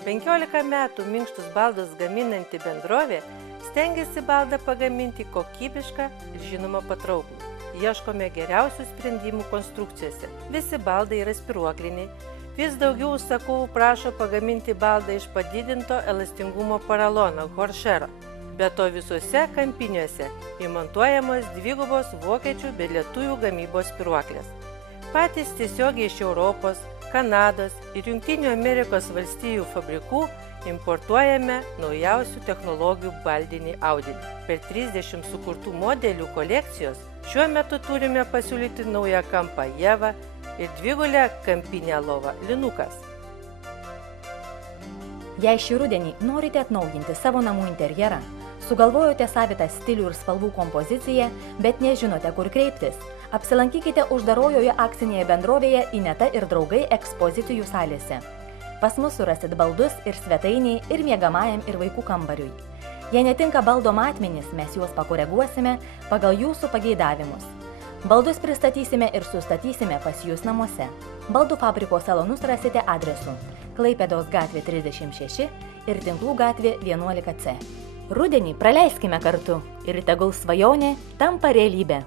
15 metų minkštus baldus gaminanti bendrovė stengiasi baldą pagaminti kokybišką ir žinoma patrauklų. Ieškome geriausių sprendimų konstrukcijose. Visi baldai yra spiruokliniai. Vis daugiau užsakovų prašo pagaminti baldą iš padidinto elastingumo poralono horšero. Be to visuose kampiniuose įmontuojamos dvigubos vokiečių bei lietuvių gamybos spiruoklės. Patys tiesiogiai iš Europos, Kanados ir Jungtinių Amerikos valstijų fabrikų importuojame naujausių technologijų baldinį audinį. Per 30 sukurtų modelių kolekcijos šiuo metu turime pasiūlyti naują kampą Jeva ir dvigulę kampinę lovą Linukas. Jei šį rudenį norite atnaujinti savo namų interjerą, sugalvojote savitą stilių ir spalvų kompoziciją, bet nežinote, kur kreiptis, apsilankykite uždarojoje akcinėje bendrovėje Ineta ir draugai ekspozicijų salėse. Pas mus surasit baldus ir svetainiai, ir miegamajam, ir vaikų kambariui. Jei netinka baldo matmenys, mes juos pakoreguosime pagal jūsų pageidavimus. Baldus pristatysime ir sustatysime pas jūs namuose. Baldų fabriko salonus rasite adresu Klaipėdos gatvė 36 ir Tinklų gatvė 11C. Rudenį praleiskime kartu ir tegul svajonė tampa realybė.